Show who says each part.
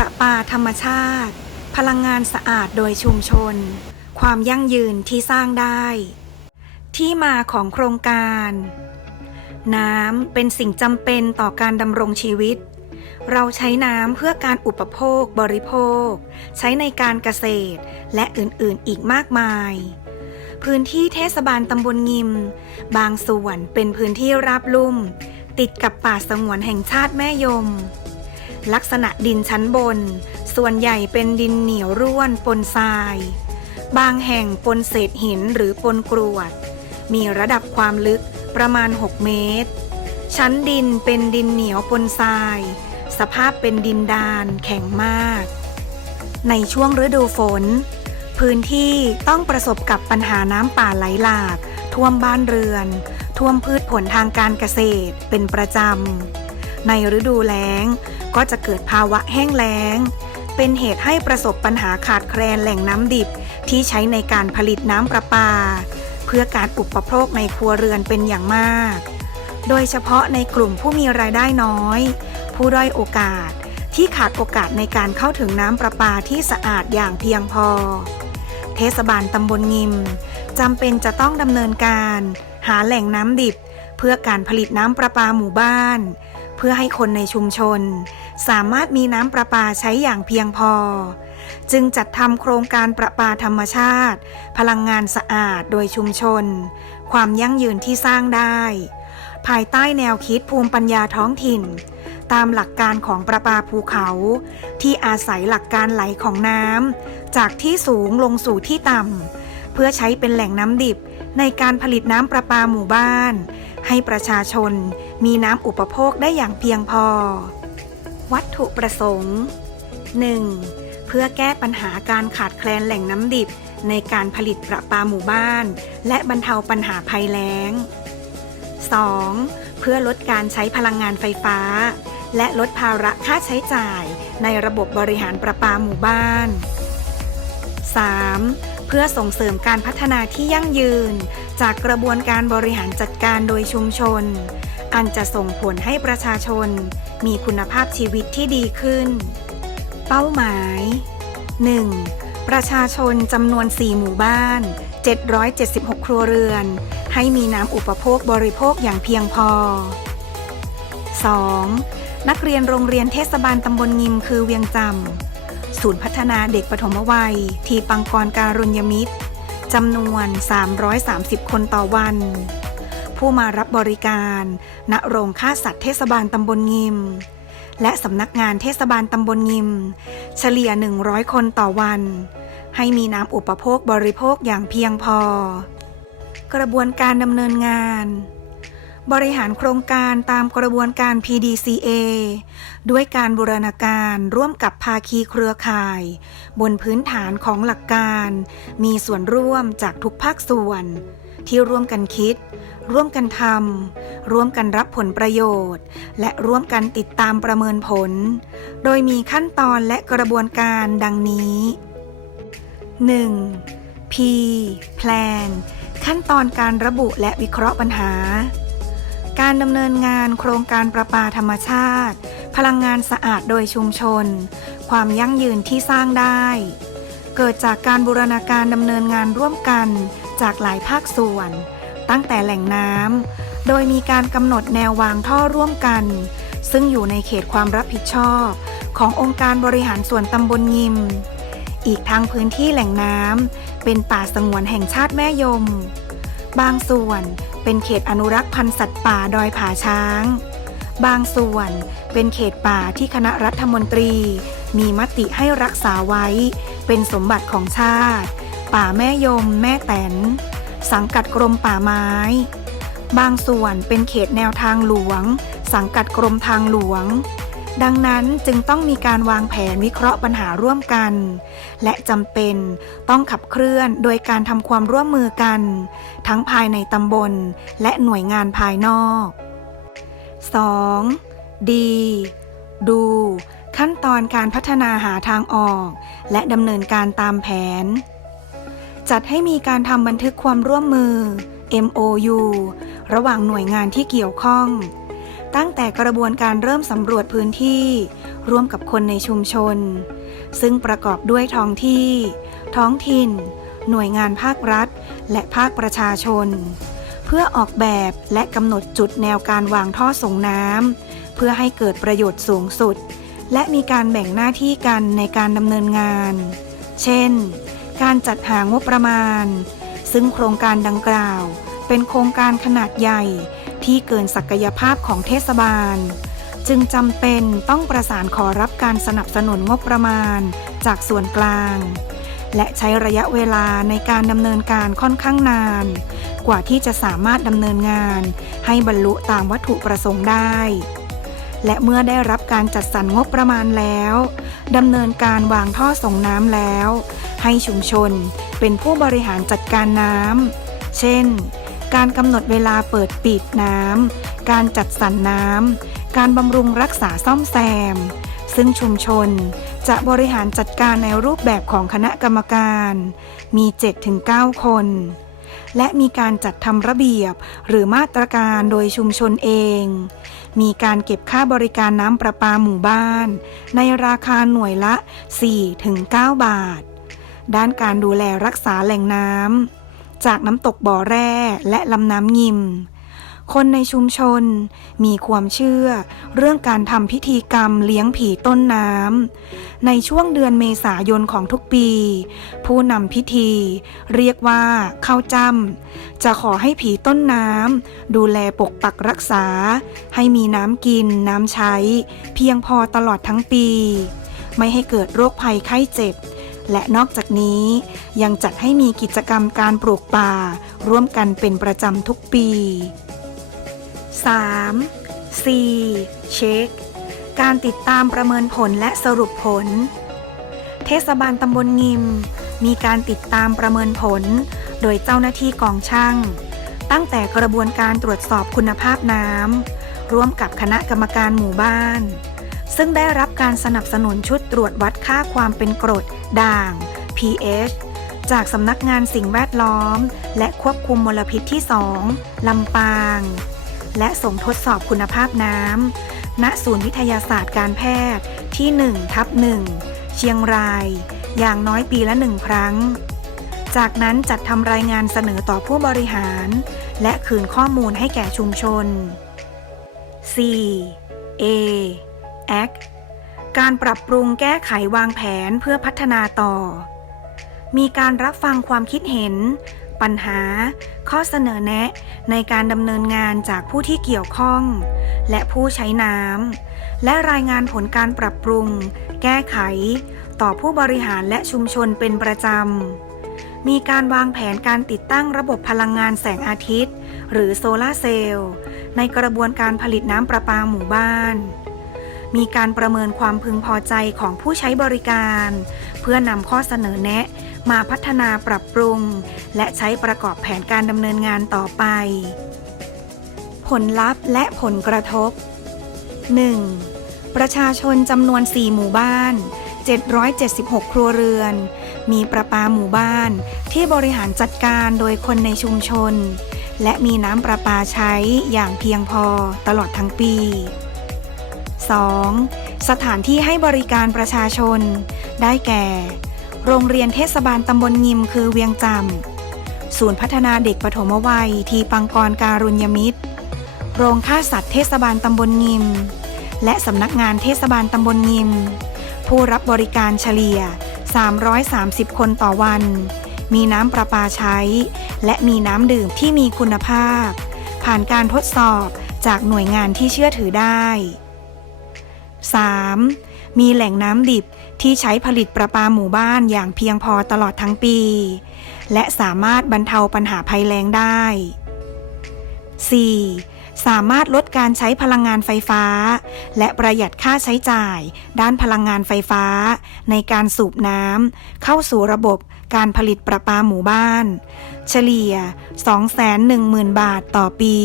Speaker 1: ประปาธรรมชาติ พลังงานสะอาดโดยชุมชน ความยั่งยืนที่สร้างได้ ที่มาของโครงการ น้ำเป็นสิ่งจำเป็นต่อการดำรงชีวิต เราใช้น้ำเพื่อการอุปโภคบริโภค ใช้ในการเกษตรและอื่นๆอีกมากมายพื้นที่เทศบาลตำบลงิม บางส่วนเป็นพื้นที่ราบลุ่ม ติดกับป่าสงวนแห่งชาติแม่ยม ลักษณะดินชั้นบน ส่วนใหญ่เป็นดินเหนียวร่วนปนทราย บางแห่งปนเศษหินหรือปนกรวด มีระดับความลึกประมาณ 6 เมตร ชั้นดินเป็นดินเหนียวปนทราย สภาพเป็นดินดานแข็งมาก ในช่วงฤดูฝน พื้นที่ต้องประสบกับปัญหาน้ำป่าไหลหลาก ท่วมบ้านเรือน ท่วมพืชผลทางการเกษตรเป็นประจำ ในฤดูแล้ง ก็จะเกิดภาวะแห้งแล้ง เป็นเหตุให้ประสบปัญหาขาดแคลนแหล่งน้ำดิบที่ใช้ในการผลิตน้ำประปา เพื่อการอุปโภคในครัวเรือนเป็นอย่างมาก โดยเฉพาะในกลุ่มผู้มีรายได้น้อย ผู้ด้อยโอกาสที่ขาดโอกาสในการเข้าถึงน้ำประปาที่สะอาดอย่างเพียงพอ เทศบาลตำบลงิมจำเป็นจะต้องดำเนินการ หาแหล่งน้ำดิบ เพื่อการผลิตน้ำประปาหมู่บ้าน เพื่อให้คนในชุมชน สามารถมีน้ำประปาใช้อย่างเพียงพอ จึงจัดทำโครงการประปาธรรมชาติ พลังงานสะอาดโดยชุมชน ความยั่งยืนที่สร้างได้ ภายใต้แนวคิดภูมิปัญญาท้องถิ่น ตามหลักการของประปาภูเขา ที่อาศัยหลักการไหลของน้ำจากที่สูงลงสู่ที่ต่ำเพื่อใช้เป็นแหล่งน้ำดิบในการผลิตน้ำประปาหมู่บ้าน ให้ประชาชนมีน้ำอุปโภคได้อย่างเพียงพอ วัตถุประสงค์ 1. เพื่อแก้ปัญหาการขาดแคลนแหล่งน้ำดิบในการผลิตประปาหมู่บ้าน และบรรเทาปัญหาภัยแล้ง 2. เพื่อลดการใช้พลังงานไฟฟ้า และลดภาระค่าใช้จ่ายในระบบบริหารประปาหมู่บ้าน 3. เพื่อส่งเสริมการพัฒนาที่ยั่งยืน จากกระบวนการบริหารจัดการโดยชุมชน อันจะส่งผลให้ประชาชนมีคุณภาพชีวิตที่ดีขึ้น เป้าหมาย 1. ประชาชนจำนวน 4 หมู่บ้าน 776 ครัวเรือน ให้มีน้ำอุปโภคบริโภคอย่างเพียงพอ 2. นักเรียนโรงเรียนเทศบาลตำบลงิมคือเวียงจำศูนย์พัฒนาเด็กปฐมวัย ทีปังกรการุญยมิตร จำนวน 330 คนต่อวัน ผู้มารับบริการ ณ โรงฆ่าสัตว์เทศบาลตำบลงิม และสำนักงานเทศบาลตำบลงิม เฉลี่ย 100 คนต่อวัน ให้มีน้ำอุปโภคบริโภคอย่างเพียงพอ กระบวนการดำเนินงาน บริหารโครงการตามกระบวนการ PDCA ด้วยการบูรณาการร่วมกับภาคีเครือข่าย บนพื้นฐานของหลักการ มีส่วนร่วมจากทุกภาคส่วน ที่ร่วมกันคิด ร่วมกันทำร่วมกันรับผลประโยชน์ และร่วมกันติดตามประเมินผล โดยมีขั้นตอนและกระบวนการดังนี้ 1. P Plan ขั้นตอนการระบุและวิเคราะห์ปัญหา การดำเนินงานโครงการประปาธรรมชาติ พลังงานสะอาดโดยชุมชน ความยั่งยืนที่สร้างได้ เกิดจากการบูรณาการดำเนินงานร่วมกันจากหลายภาคส่วน ตั้งแต่แหล่งน้ำโดยมีการกำหนดแนววางท่อร่วมกัน ซึ่งอยู่ในเขตความรับผิดชอบ ขององค์การบริหารส่วนตำบลยิม อีกทั้งพื้นที่แหล่งน้ำเป็นป่าสงวนแห่งชาติแม่ยม บางส่วน เป็นเขตอนุรักษ์พันธุ์สัตว์ป่าดอยผาช้าง บางส่วนเป็นเขตป่าที่คณะรัฐมนตรี มีมติให้รักษาไว้ เป็นสมบัติของชาติ ป่าแม่ยม แม่แตน สังกัดกรมป่าไม้ บางส่วนเป็นเขตแนวทางหลวง สังกัดกรมทางหลวง ดังนั้นจึงต้องมีการวางแผนวิเคราะห์ปัญหาร่วมกัน และจำเป็นต้องขับเคลื่อนโดยการทำความร่วมมือกัน ทั้งภายในตำบลและหน่วยงานภายนอก 2. ดี ดู ขั้นตอนการพัฒนาหาทางออก และดำเนินการตามแผน จัดให้มีการทำบันทึกความร่วมมือ MOU ระหว่างหน่วยงานที่เกี่ยวข้อง ตั้งแต่กระบวนการเริ่มสำรวจพื้นที่ ร่วมกับคนในชุมชน ซึ่งประกอบด้วยท้องที่ ท้องถิ่น หน่วยงานภาครัฐ และภาคประชาชน เพื่อออกแบบและกำหนดจุดแนวการวางท่อส่งน้ำเพื่อให้เกิดประโยชน์สูงสุด และมีการแบ่งหน้าที่กันในการดำเนินงาน เช่น การจัดหางบประมาณ ซึ่งโครงการดังกล่าว เป็นโครงการขนาดใหญ่ ที่เกินศักยภาพของเทศบาล จึงจำเป็นต้องประสานขอรับการสนับสนุนงบประมาณจากส่วนกลาง และใช้ระยะเวลาในการดำเนินการค่อนข้างนาน กว่าที่จะสามารถดำเนินงาน ให้บรรลุตามวัตถุประสงค์ได้ และเมื่อได้รับการจัดสรรงบประมาณแล้วดำเนินการวางท่อส่งน้ำแล้ว ให้ชุมชนเป็นผู้บริหารจัดการน้ำเช่น การกำหนดเวลาเปิดปิดน้ำ การจัดสรรน้ำ การบำรุงรักษาซ่อมแซม ซึ่งชุมชนจะบริหารจัดการในรูปแบบของคณะกรรมการ มี 7-9 คน และมีการจัดทำระเบียบหรือมาตรการโดยชุมชนเอง มีการเก็บค่าบริการน้ำประปาหมู่บ้าน ในราคาหน่วยละ 4-9 บาท ด้านการดูแลรักษาแหล่งน้ำ จากน้ำตกบ่อแร่และลำน้ำยิม คนในชุมชนมีความเชื่อ เรื่องการทำพิธีกรรมเลี้ยงผีต้นน้ำในช่วงเดือนเมษายนของทุกปี ผู้นำพิธี เรียกว่าเข้าจำจะขอให้ผีต้นน้ำดูแลปกปักรักษา ให้มีน้ำกินน้ำใช้ เพียงพอตลอดทั้งปี ไม่ให้เกิดโรคภัยไข้เจ็บ และนอกจากนี้ยังจัดให้มีกิจกรรมการปลูกป่า ร่วมกันเป็นประจำทุกปี 3. C เช็คการติดตามประเมินผลและสรุปผล เทศบาลตำบลงิม มีการติดตามประเมินผล โดยเจ้าหน้าที่กองช่าง ตั้งแต่กระบวนการตรวจสอบคุณภาพน้ำร่วมกับคณะกรรมการหมู่บ้าน ซึ่งได้รับการสนับสนุนชุดตรวจวัดค่าความเป็นกรด ด่าง pH จากสำนักงานสิ่งแวดล้อม และควบคุมมลพิษที่ 2 ลำปาง และส่งทดสอบคุณภาพน้ำณศูนย์วิทยาศาสตร์การแพทย์ที่ 1 ทับ 1 เชียงราย อย่างน้อยปีละหนึ่งครั้ง จากนั้นจัดทำรายงานเสนอต่อผู้บริหาร และคืนข้อมูลให้แก่ชุมชน 4. A Act การปรับปรุงแก้ไขวางแผนเพื่อพัฒนาต่อ มีการรับฟังความคิดเห็น ปัญหา ข้อเสนอแนะ ในการดำเนินงานจากผู้ที่เกี่ยวข้อง และผู้ใช้น้ำและรายงานผลการปรับปรุง แก้ไข ต่อผู้บริหารและชุมชนเป็นประจำ มีการวางแผนการติดตั้งระบบพลังงานแสงอาทิตย์ หรือโซลาร์เซลล์ในกระบวนการผลิตน้ำประปาหมู่บ้าน มีการประเมินความพึงพอใจของผู้ใช้บริการ เพื่อนำข้อเสนอแนะมาพัฒนาปรับปรุง และใช้ประกอบแผนการดำเนินงานต่อไป ผลลัพธ์และผลกระทบ 1. ประชาชนจำนวน 4 หมู่บ้าน 776 ครัวเรือน มีประปาหมู่บ้านที่บริหารจัดการโดยคนในชุมชน และมีน้ำประปาใช้อย่างเพียงพอตลอดทั้งปี 2. สถานที่ให้บริการประชาชน ได้แก่ โรงเรียนเทศบาลตำบลงิมคือเวียงจำ ศูนย์พัฒนาเด็กปฐมวัย ทีปังกรการุญยมิตร โรงฆ่าสัตว์เทศบาลตำบลงิม และสำนักงานเทศบาลตำบลงิม ผู้รับบริการเฉลี่ย 330 คนต่อวัน มีน้ำประปาใช้ และมีน้ำดื่มที่มีคุณภาพ ผ่านการทดสอบจากหน่วยงานที่เชื่อถือได้ 3. มีแหล่งน้ำดิบที่ใช้ผลิตประปาหมู่บ้านอย่างเพียงพอตลอดทั้งปี และสามารถบรรเทาปัญหาภัยแล้งได้ 4. สามารถลดการใช้พลังงานไฟฟ้า และประหยัดค่าใช้จ่าย ด้านพลังงานไฟฟ้า ในการสูบน้ำเข้าสู่ระบบการผลิตประปาหมู่บ้าน เฉลี่ย 210,000 บาทต่อปี